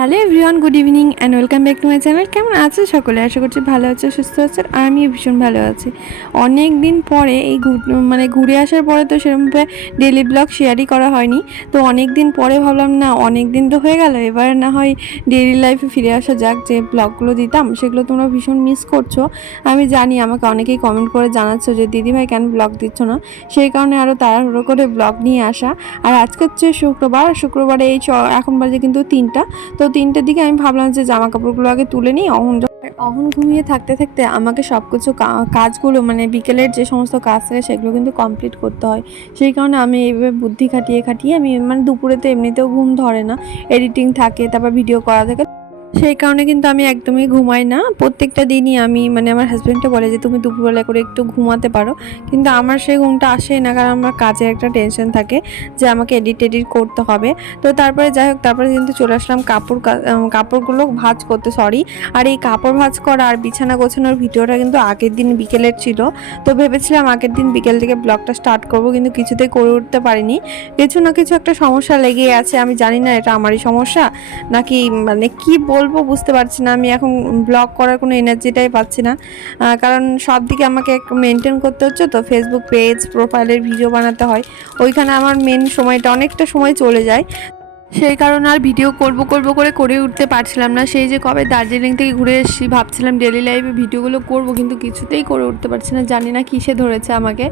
Hello everyone, good evening and welcome back to my channel কেমন আছে সকলে? আশা করছি ভালো আছে, সুস্থ আছে আর আমিও ভীষণ ভালো আছি। অনেক দিন পরে এই মানে ঘুরে আসার পরে তো সেরকমভাবে ডেলি ব্লগ শেয়ারই করা হয়নি। তো অনেক দিন পরে ভাবলাম, না, অনেক দিন তো হয়ে গেল, এবার না হয় ডেইলি লাইফে ফিরে আসা যাক, যে ব্লগগুলো দিতাম সেগুলো তোমরা ভীষণ মিস করছ। আমি জানি, আমাকে অনেকেই কমেন্ট করে জানাচ্ছো যে, দিদিভাই, কেন ব্লগ দিচ্ছ না? সেই কারণে আরও তাড়াহুড়ো করে ব্লগ নিয়ে আসা। আর আজকে হচ্ছে শুক্রবার, শুক্রবারে এই এখন বাজে কিন্তু তিনটা। তো তিনটের দিকে আমি ভাবলাম যে জামা কাপড়গুলো আগে তুলে নিই। অহন অহন ঘুমিয়ে থাকতে থাকতে আমাকে সব কিছু কাজগুলো মানে বিকেলের যে সমস্ত কাজ থাকে সেগুলো কিন্তু কমপ্লিট করতে হয়। সেই কারণে আমি এইভাবে বুদ্ধি খাটিয়ে খাটিয়ে আমি মানে দুপুরে তো এমনিতেও ঘুম ধরে না। এডিটিং থাকে, তারপর ভিডিও করা থাকে। সেই কারণে কিন্তু আমি একদমই ঘুমাই না। প্রত্যেকটা দিনই আমি মানে আমার হাজব্যান্ডটা বলে যে, তুমি দুপুরবেলা করে একটু ঘুমাতে পারো। কিন্তু আমার সেই ঘুমটা আসেই না, কারণ আমার কাজে একটা টেনশন থাকে যে, আমাকে এডিট এডিট করতে হবে। তো তারপরে যাই হোক, তারপরে কিন্তু চলে আসলাম কাপড় কাপড়গুলো ভাঁজ করতে সরি আর এই কাপড় ভাঁজ করা আর বিছানা গোছানোর ভিডিওটা কিন্তু আগের দিন বিকেলের ছিল। তো ভেবেছিলাম আগের দিন বিকেল থেকে ব্লগটা স্টার্ট করব, কিন্তু কিছুতেই করে উঠতে পারিনি। কিছু না কিছু একটা সমস্যা লেগেই আছে, আমি জানি না এটা আমারই সমস্যা, নাকি মানে কি বলব, বুঝতে পারছি না। আমি এখন ব্লগ করার কোনো এনার্জিটাই পাচ্ছি না। কারণ সব দিকে আমাকে মেনটেন করতে হচ্ছে তো ফেসবুক পেজ প্রোফাইলের ভিডিও বানাতে হয়। ওইখানে আমার মেন সময়টা অনেকটা সময় চলে যায়। সেই কারণে আর ভিডিও করব করব করে করে উঠতে পারছিলাম না। সেই যে কবে দার্জিলিং থেকে ঘুরে এসেছি ভাবছিলাম ডেলি লাইফে ভিডিওগুলো করব, কিন্তু কিছুতেই করে উঠতে পারছি না। জানি না কিসে ধরেছে আমাকে।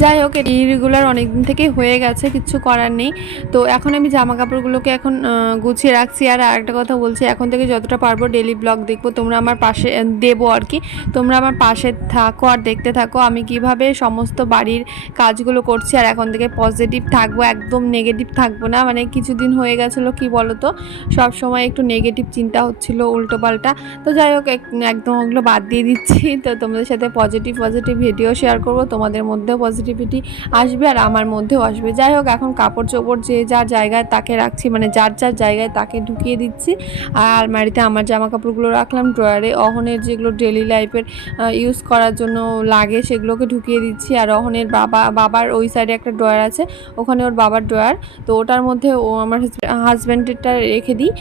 যাই হোক ইরেগুলার অনেক দিন থেকেই হয়ে গেছে, কিছু করার নেই। তো এখন আমি জামা কাপড়গুলোকে এখন গুছিয়ে রাখছি। আর আরেকটা কথা বলছি, এখন থেকে যতটা পারব ডেলি ব্লগ দেখব। তোমরা আমার পাশে দেবো আর কি। তোমরা আমার পাশে থাকো আর দেখতে থাকো। আমি কীভাবে সমস্ত বাড়ির কাজগুলো করছি, আর এখন থেকে পজিটিভ থাকব, একদম নেগেটিভ থাকব না। মানে কিছুদিন হয়ে গেছিল, কি বলো তো সব সময় একটু নেগেটিভ চিন্তা হচ্ছিল, উল্টো পাল্টা। তো যাই হোক, এক- একদম ওগুলো বাদ দিয়ে দিচ্ছি। তো তোমাদের সাথে পজিটিভ পজিটিভ ভিডিও শেয়ার করব। তোমাদের মধ্যেও পজিটিভিটি আসবে আর আমার মধ্যেও আসবে। যাই হোক, এখন কাপড় চোপড় যে যার জায়গায় তাকে রাখছি মানে যার যার জায়গায় তাকে ঢুকিয়ে দিচ্ছি। আর আলমারিতে আমার জামা কাপড়গুলো রাখলাম, ড্রয়ারে অহনের যেগুলো ডেলি লাইফের ইউজ করার জন্য লাগে সেগুলোকে ঢুকিয়ে দিচ্ছি। আর অহনের বাবা, বাবার ওই সাইডে একটা ড্রয়ার আছে, ওখানে ওর বাবার ড্রয়ার। তো ওটার মধ্যে ও আমার হাজব্যান্ডেরটা রেখে দিই।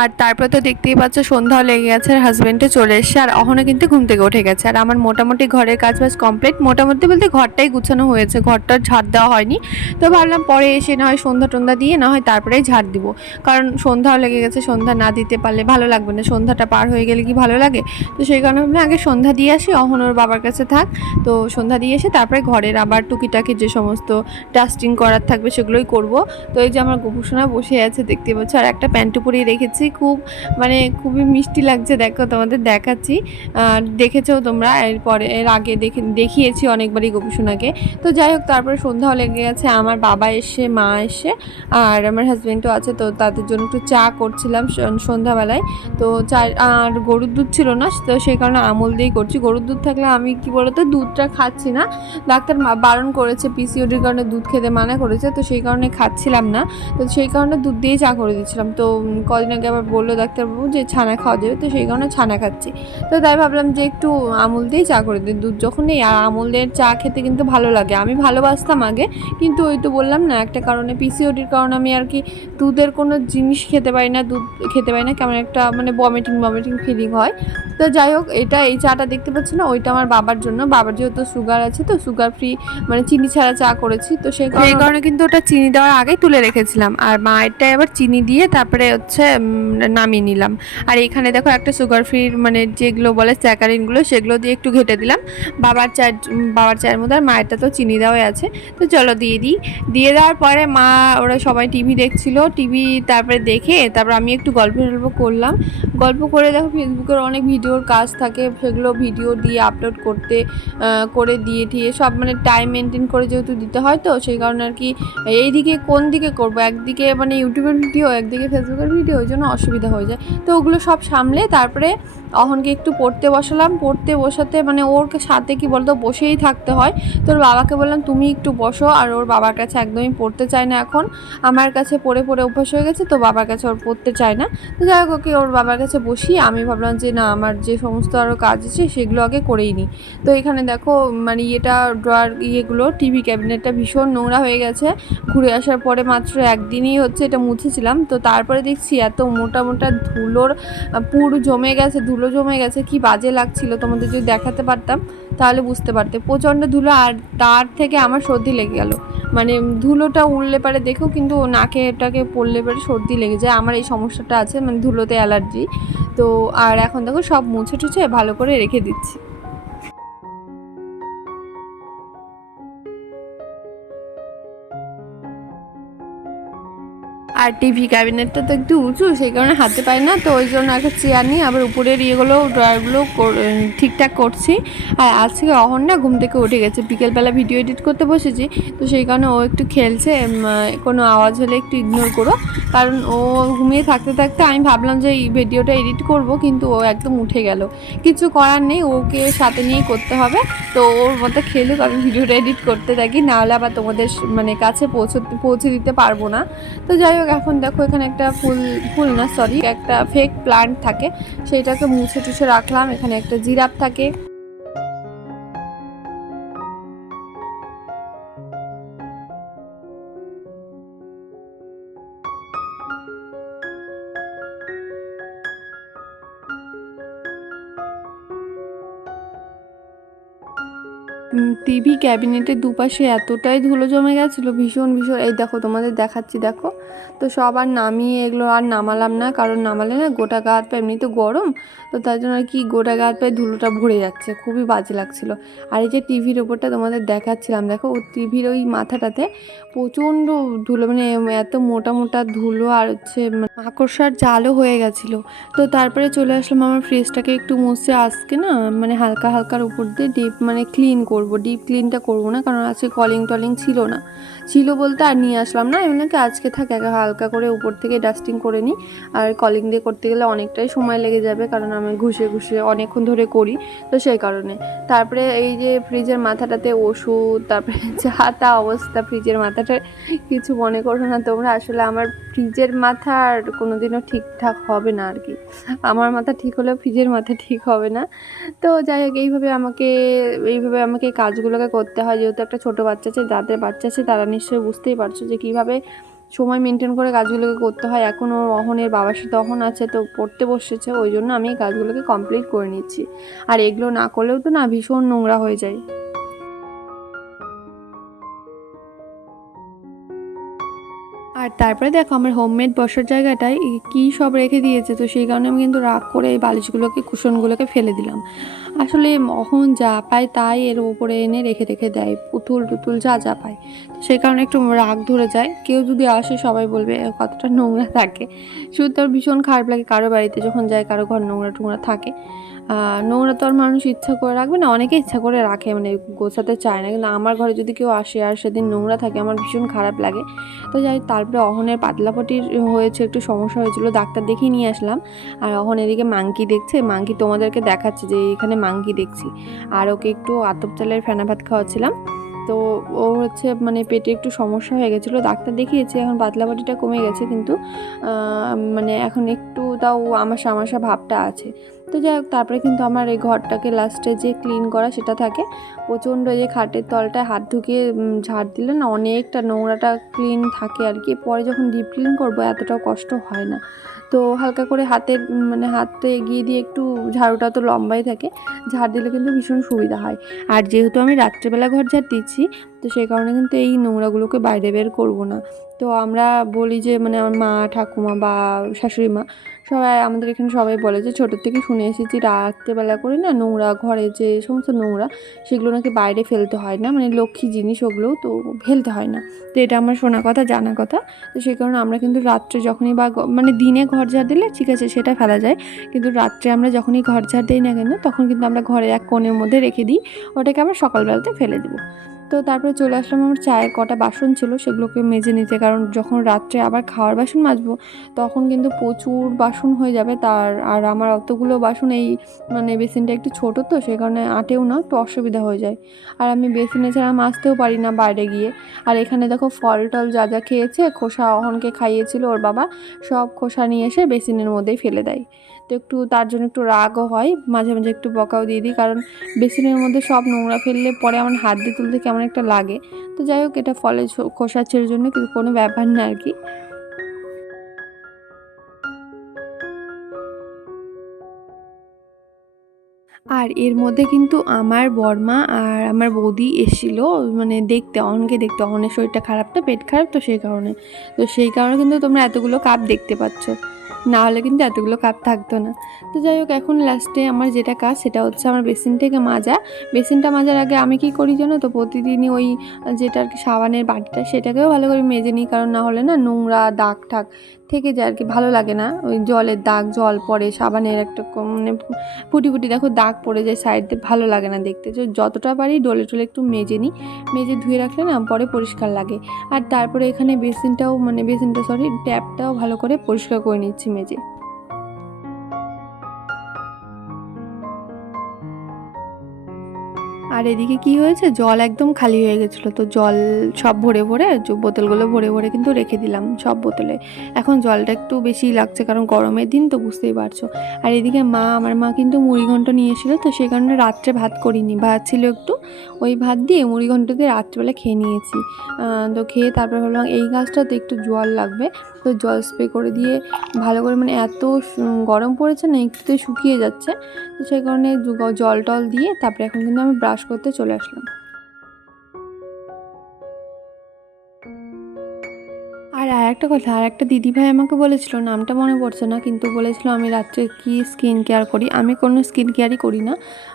আর তারপর তো দেখতেই পাচ্ছ সন্ধ্যাও লেগে গেছে, আর হাজব্যান্ডে চলে এসছে, আর অহনও কিন্তু ঘুম থেকে উঠে গেছে। আর আমার মোটামুটি ঘরের কাজ বাজ কমপ্লিট মোটামুটি বলতে ঘরটাই গুছানো হয়েছে, ঘরটার ঝাড় দেওয়া হয়নি। তো ভাবলাম পরে এসে না হয় সন্ধ্যা টন্ধা দিয়ে না হয় তারপরেই ঝাড় দিব। কারণ সন্ধ্যাও লেগে গেছে, সন্ধ্যা না দিতে পারলে ভালো লাগবে না, সন্ধ্যাটা পার হয়ে গেলে কি ভালো লাগে? তো সেই কারণে ভাবলাম আগে সন্ধ্যা দিয়ে আসি, অহন ওর বাবার কাছে থাক। তো সন্ধ্যা দিয়ে এসে তারপরে ঘরের আবার টুকিটাকি যে সমস্ত ডাস্টিং করার থাকবে সেগুলোই করব। তো এই যে আমার গোপুসোনা বসে আছে, দেখতে পাচ্ছ, আর একটা প্যান্টু পরিয়ে রেখেছি। খুব মানে খুবই মিষ্টি লাগছে। দেখো তোমাদের দেখাচ্ছি। দেখেছ তোমরা, এরপরে, এর আগে দেখে, দেখিয়েছি অনেকবারই গোপুসোনাকে। তো যাই হোক, তারপরে সন্ধ্যাও লেগে গেছে, আমার বাবা এসে, মা এসে, আর আমার হাজব্যান্ডও আছে, তো তাদের জন্য একটু চা করছিলাম সন্ধ্যাবেলায়। তো চা আর গরুর দুধ ছিল না, তো সেই কারণে আমল দিয়েই করছি। গরুর দুধ থাকলে আমি কি বলতো, দুধটা খাচ্ছি না। ডাক্তার বারণ করেছে পিসিওডির কারণে দুধ খেতে মানা করেছে, তো সেই কারণে খাচ্ছিলাম না। তো সেই কারণে দুধ দিয়েই চা করে দিচ্ছিলাম। তো কদিন আগে আবার বলল ডাক্তারবাবু যে ছানা খাওয়া যাবে তো সেই কারণে ছানা খাচ্ছি। তো তাই ভাবলাম যে একটু আমুল দিয়েই চা করে দিই। দুধ যখন নেই আর আমুলের চা খেতে কিন্তু ভালো লাগে। আমি ভালোবাসতাম আগে কিন্তু ওই তো বললাম না একটা কারণে পিসিওডির কারণে আমি আর কি দুধের কোনো জিনিস খেতে পারি না দুধ খেতে পারি না কেমন একটা মানে বমিটিং বমিটিং ফিলিং হয়। তো যাই হোক এটা এই চাটা দেখতে পাচ্ছি না ওইটা আমার বাবার জন্য। বাবার যেহেতু সুগার আছে তো সুগার ফ্রি মানে চিনি ছাড়া চা করেছি তো সেই কারণে কিন্তু ওটা চিনি দেওয়ার আগেই তুলে রেখেছিলাম। আর মায়েরটাই আবার চিনি দিয়ে তারপরে হচ্ছে নামিয়ে নিলাম। আর এখানে দেখো একটা সুগার ফ্রির মানে যেগুলো বলে স্যাকারিনগুলো সেগুলো দিয়ে একটু ঘেটে দিলাম। বাবার চায়ের বাবার চায়ের মধ্যে আর মায়েরটা তো চিনি দেওয়াই আছে। তো চলো দিয়ে দিই। দিয়ে দেওয়ার পরে মা, ওরা সবাই টিভি দেখছিল। টিভি তারপরে দেখে তারপর আমি একটু গল্প টল্প করলাম। গল্প করে দেখো ফেসবুকের অনেক ভিডিওর কাজ থাকে। সেগুলো ভিডিও দিয়ে আপলোড করতে করে দিয়ে টিয়ে সব মানে টাইম মেনটেন করে যেহেতু দিতে হয় তো, সেই কারণে আর কি এইদিকে কোন দিকে করব? একদিকে মানে ইউটিউবের ভিডিও একদিকে ফেসবুকের ভিডিও ওই জন্য অসুবিধা হয়ে যায়। তো ওগুলো সব সামলে তারপরে অহনকে একটু পড়তে বসালাম। পড়তে বসাতে মানে ওর সাথে কি বলতো, বসেই থাকতে হয়। তোর বাবাকে বললাম, তুমি একটু বসো। আর ওর বাবার কাছে একদমই পড়তে চায় না এখন। আমার কাছে পড়ে পড়ে অভ্যাস হয়ে গেছে, তো বাবার কাছে ওর পড়তে চায় না। তো যাই হোক, ওকে ওর বাবার কাছে বসি। আমি ভাবলাম যে, না, আমার যে সমস্ত আরও কাজ আছে, সেগুলো আগে করেই নিই। তো এখানে দেখো মানে ইয়েটা, ড্রয়ার ইয়েগুলো, টিভি ক্যাবিনেটটা ভীষণ নোংরা হয়ে গেছে। ঘুরে আসার পরে মাত্র একদিনই হচ্ছে এটা মুছেছিলাম। তো তারপরে দেখছি এত মোটা মোটা ধুলোর পুর জমে গেছে, ধুলো জমে গেছে, কি বাজে লাগছিল তোমাদের যদি দেখাতে পারতাম, তাহলে বুঝতে পারতে। প্রচণ্ড ধুলো আর তার থেকে আমার সর্দি লেগে গেল। মানে ধুলোটা উড়লে পারে দেখো, কিন্তু নাকে এটাকে পড়লে পারে সর্দি লেগে যায়। আমার এই সমস্যাটা আছে মানে ধুলোতে অ্যালার্জি। তো আর এখন দেখো সব মুছে টুছে ভালো করে রেখে দিচ্ছি। আর টিভি ক্যাবিনেটটা তো একটু উঁচু, সেই কারণে হাতে পাই না, তো ওই জন্য একটা চেয়ার নিয়ে আবার উপরের ইয়েগুলো ড্রয়ারগুলো ঠিকঠাক করছি। আর আজকে অহন না ঘুম থেকে উঠে গেছে, বিকেলবেলা ভিডিও এডিট করতে বসেছি, তো সেই কারণে ও একটু খেলছে কোনো আওয়াজ হলে একটু ইগনোর করো। কারণ ও ঘুমিয়ে থাকতে থাকতে আমি ভাবলাম যে এই ভিডিওটা এডিট করব, কিন্তু ও একদম উঠে গেল। কিছু করার নেই, ওকে সাথে নিয়েই করতে হবে, তো ওর মতো খেলুক, আমি ভিডিওটা এডিট করতে থাকি, নাহলে আবার তোমাদের মানে কাছে পৌঁছে পৌঁছে দিতে পারব না। তো যাই হোক এখন দেখো এখানে একটা ফুল ফুল না সরি একটা ফেক প্লান্ট থাকে। সেইটাকে মুছে টুছে রাখলাম। এখানে একটা জিরাপ থাকে। টিভি ক্যাবিনেটের দুপাশে এতটাই ধুলো জমে গেছিল, ভীষণ ভীষণ। এই দেখো, তোমাদের দেখাচ্ছি, দেখো। তো সব আর নামিয়ে এগুলো আর নামালাম না, কারণ নামালে না গোটা গা হাত পা এমনি তো গরম, তো তার জন্য আর কি গোটা গা হাত পায়ে ধুলোটা ভরে যাচ্ছে, খুবই বাজে লাগছিল। আর এই যে টিভির ওপরটা তোমাদের দেখাচ্ছিলাম, দেখো, ও টিভির ওই মাথাটাতে প্রচণ্ড ধুলো মানে এত মোটা মোটা ধুলো আর হচ্ছে মানে মাকড়সার জালও হয়ে গেছিল। তো তারপরে চলে আসলাম, আমার ফ্রিজটাকে একটু মুছে আজকে না মানে হালকা হালকার উপর দিয়ে ডিপ মানে ক্লিন করব ডিপ ক্লিনটা করব না, কারণ আজকে কলিং টলিং ছিল না। ছিল বলতে আর নিয়ে আসলাম না এমনি কি আজকে থাকে হালকা করে উপর থেকে ডাস্টিং করে নিই। আর কলিং দিয়ে করতে গেলে অনেকটাই সময় লেগে যাবে, কারণ আমি ঘুষে ঘুষে অনেকক্ষণ ধরে করি, তো সেই কারণে। তারপরে এই যে ফ্রিজের মাথাটাতে ওষুধ, তারপরে যা তা অবস্থা ফ্রিজের মাথাটা কিছু মনে করো না তোমরা, আসলে আমার ফ্রিজের মাথা আর কোনোদিনও ঠিকঠাক হবে না আর কি। আমার মাথা ঠিক হলেও ফ্রিজের মাথা ঠিক হবে না। তো যাই হোক, এইভাবে আমাকে এইভাবে আমাকে কাজগুলোকে করতে হয়। যেহেতু একটা ছোট বাচ্চা আছে, যাদের বাচ্চা আছে, তারা নিশ্চয়ই বুঝতেই পারছ যে কীভাবে সময় মেনটেন করে কাজগুলোকে করতে হয়। এখন ওর অহনের বাবার সাথে অহন আছে, তো পড়তে বসেছে, ওই জন্য আমি এই কাজগুলোকে কমপ্লিট করে নিচ্ছি। আর এগুলো না করলেও তো না, ভীষণ নোংরা হয়ে যায়। আর তারপরে দেখো আমার হোমমেড বসার জায়গাটায় কি সব রেখে দিয়েছে, তো সেই কারণে আমি কিন্তু রাগ করে এই বালিশগুলোকে, কুশনগুলোকে ফেলে দিলাম। আসলে মহন যা পায় তাই এর ওপরে এনে রেখে রেখে দেয়। পুতুল টুতুল যা যা পায়। সেই কারণে একটু রাগ ধরে যায়। কেউ যদি আসে, সবাই বলবে কতটা নোংরা থাকে। শুধু তোর ভীষণ খারাপ লাগে কারও বাড়িতে যখন যায়, কারও ঘর নোংরা টোংরা থাকে। নোংরা তো আর মানুষ ইচ্ছা করে রাখবে না, অনেকে ইচ্ছা করে রাখে মানে গোছাতে চায় না। কিন্তু আমার ঘরে যদি কেউ আসে আর সেদিন নোংরা থাকে, আমার ভীষণ খারাপ লাগে। তো যাই তারপরে অহনের পাতলাপাটির হয়েছে, একটু সমস্যা হয়েছিল, ডাক্তার দেখিয়ে নিয়ে আসলাম। আর অহন এদিকে মাংকি দেখছে, মাংকি তোমাদেরকে দেখাচ্ছে যে, এখানে মাংকি দেখছি। আর ওকে একটু আতপ চালের ফেনা ভাত খাওয়াচ্ছিলাম। তো ও হচ্ছে মানে পেটে একটু সমস্যা হয়ে গেছিল। ডাক্তার দেখিয়েছি, এখন পাতলাপাটিটা কমে গেছে কিন্তু মানে এখন একটু তাও আমাশা আমাশা ভাবটা আছে। তো যাই হোক, তারপরে কিন্তু আমার এই ঘরটাকে লাস্টে যে ক্লিন করা সেটা থাকে। প্রচণ্ড যে খাটের তলটায় হাত ঢুকিয়ে ঝাড় দিলে না অনেকটা নোংরাটা ক্লিন থাকে আর কি। পরে যখন ডিপ ক্লিন করব, এতটাও কষ্ট হয় না। তো হালকা করে হাতের মানে হাতে এগিয়ে দিয়ে একটু ঝাড়ুটা তো লম্বাই থাকে, ঝাড় দিলে কিন্তু ভীষণ সুবিধা হয়। আর যেহেতু আমি রাত্রেবেলা ঘর ঝাড় দিচ্ছি, তো সেই কারণে কিন্তু এই নোংরাগুলোকে বাইরে বের করব না। তো আমরা বলি যে মানে আমার মা, ঠাকুমা বা শাশুড়ি মা, সবাই, আমাদের এখানে সবাই বলে যে, ছোটোর থেকে শুনে এসেছি, রাত্রেবেলা করে না নোংরা ঘরে যে সমস্ত নোংরা, সেগুলো নাকি বাইরে ফেলতে হয় না মানে লক্ষ্মী জিনিস ওগুলো তো ফেলতে হয় না। তো এটা আমার শোনা কথা, জানা কথা। তো সেই কারণে আমরা কিন্তু রাত্রে যখনই বা মানে দিনে ঘর ঝাড় দিলে ঠিক আছে, সেটা ফেলা যায়। কিন্তু রাত্রে আমরা যখনই ঘর ঝাড় দিই না কেন, তখন কিন্তু আমরা ঘরে এক কোণের মধ্যে রেখে দিই, ওটাকে আমরা সকালবেলাতে ফেলে দেবো। তো তারপরে চলে আসলাম, আমার চায়ের কটা বাসন ছিল, সেগুলোকে মেজে নিতে। কারণ যখন রাত্রে আবার খাওয়ার বাসন মাজবো, তখন কিন্তু প্রচুর বাসন হয়ে যাবে তার। আর আমার অতগুলো বাসন এই মানে বেসিনটা একটু ছোটো তো, সেই কারণে আটেও না একটু অসুবিধা হয়ে যায়। আর আমি বেসিনে ছাড়া মাজতেও পারি না বাইরে গিয়ে। আর এখানে দেখো ফল টল যা যা খেয়েছে, খোসা অহনকে খাইয়েছিল ওর বাবা, সব খোসা নিয়ে এসে বেসিনের মধ্যেই ফেলে দেয়। তো একটু তার জন্য একটু রাগও হয়। মাঝে মাঝে একটু বকাও দিয়ে দিই কারণ বেসিনের মধ্যে সব নোংরা ফেললে পরে আমার হাত দিয়ে তুলতে কেমন একটা লাগে। তো যাই হোক, এটা ফলের ছ- খোসা ছেড়ে জন্য কিন্তু কোনো ব্যাপার না আর কি। আর এর মধ্যে কিন্তু আমার বর্মা আর আমার বৌদি এসেছিল মানে দেখতে অনকে দেখতে। অনের শরীরটা খারাপ তো পেট খারাপ তো সেই কারণে। তো সেই কারণে কিন্তু তোমরা এতগুলো কাপ দেখতে পাচ্ছ। না হলে কিন্তু এতগুলো কাপ থাকতো না। তো যাই হোক, এখন লাস্টে আমার যেটা কাজ সেটা হচ্ছে আমার বেসিন থেকে মাজা। বেসিনটা মাজার আগে আমি কি করি জানো তো? প্রতিদিনই ওই যেটা আর কি সাবানের বাটিটা সেটাকেও ভালো করে মেজে নিই, কারণ না হলে না নোংরা দাগ ঠাক থেকে যায় আর কি ভালো লাগে না। ওই জলের দাগ, জল পড়ে, সাবানের একটা মানে ফুটি ফুটি দেখো দাগ পড়ে যায় সাইড দিয়ে, ভালো লাগে না দেখতে। যতটা পারি ডলে টলে একটু মেজে নিই। মেজে ধুয়ে রাখলে না পরে পরিষ্কার লাগে। আর তারপরে এখানে বেসিনটাও মানে বেসিনটা সরি ট্যাপটাও ভালো করে পরিষ্কার করে নিচ্ছি মেজে। আর এদিকে কি হয়েছে? জল একদম খালি হয়ে গেছিল। তো জল সব ভরে ভরে বোতলগুলো ভরে ভরে কিন্তু রেখে দিলাম সব বোতলে। এখন জলটা একটু বেশি লাগছে, কারণ গরমের দিন তো বুঝতেই পারছ। আর এদিকে মা, আমার মা কিন্তু মুড়ি ঘন্ট নিয়ে এসেছিল তো সেই কারণে রাত্রে ভাত করিনি। ভাত ছিল একটু ওই ভাত দিয়ে মুড়ি ঘন্ট দিয়ে রাত্রেবেলা খেয়ে নিয়েছি। তো খেয়ে তারপর ভাবলাম এই গাছটাতে একটু জল লাগবে। তো জল স্প্রে করে দিয়ে ভালো করে মানে এত গরম পড়েছে না একটুতে শুকিয়ে যাচ্ছে। তো সেই কারণে জল টল দিয়ে তারপরে এখন কিন্তু আমি ব্রাশ করতে চলে আসলাম। আর আর একটা কথা আর একটা দিদিভাই আমাকে বলেছিল, নামটা মনে পড়ছে না, কিন্তু বলেছিল আমি রাত্রে কি স্কিন কেয়ার করি? আমি কোনো স্কিন কেয়ারই করি না।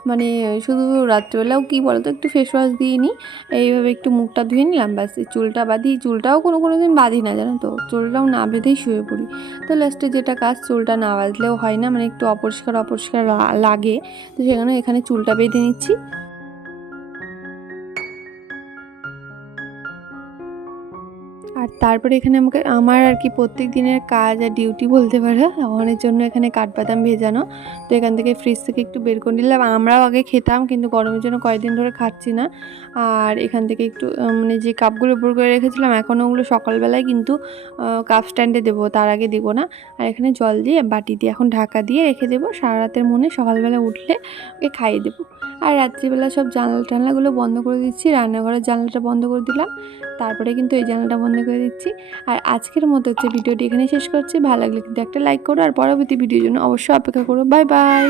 মানে শুধু রাত্রেবেলাও কী বলতো, একটু ফেস ওয়াশ দিয়ে নিই, এইভাবে একটু মুখটা ধুয়ে নিলাম, ব্যাস চুলটা বাঁধি, চুলটাও কোনো কোনো দিন বাঁধি না, জানো তো? চুলটাও না বেঁধেই শুয়ে পড়ি। তো লাস্টে যেটা কাজ, চুলটা না বাঁধলেও হয় না মানে একটু অপরিষ্কার অপরিষ্কার লাগে। তো সেখানে এখানে চুলটা বেঁধে নিচ্ছি। তারপরে এখানে আমাকে, আমার আর কি প্রত্যেক দিনের কাজ আর ডিউটি বলতে পারে অনের জন্য এখানে কাঠবাদাম ভেজানো। তো এখান থেকে ফ্রিজ থেকে একটু বের করে নিলাম। আমরাও আগে খেতাম, কিন্তু গরমের জন্য কয়েকদিন ধরে খাচ্ছি না। আর এখান থেকে একটু মানে যে কাপগুলো উপর করে রেখেছিলাম, এখন ওগুলো সকালবেলায় কিন্তু কাপ স্ট্যান্ডে দেবো, তার আগে দেবো না। আর এখানে জল দিয়ে বাটি দিয়ে এখন ঢাকা দিয়ে রেখে দেবো। সারা রাতের মনে সকালবেলা উঠলে ওকে খাইয়ে দেবো। আর রাত্রিবেলা সব জানলা টানলাগুলো বন্ধ করে দিচ্ছি, রান্নাঘরের জানলাটা বন্ধ করে দিলাম। তারপরে কিন্তু এই জানলাটা বন্ধ করে দিচ্ছি। আর আজকের মতো হচ্ছে ভিডিওটি এখানে শেষ করছি। ভালো লাগলে কিন্তু একটা লাইক করো, আর পরবর্তী ভিডিওর জন্য অবশ্যই অপেক্ষা করো। Bye by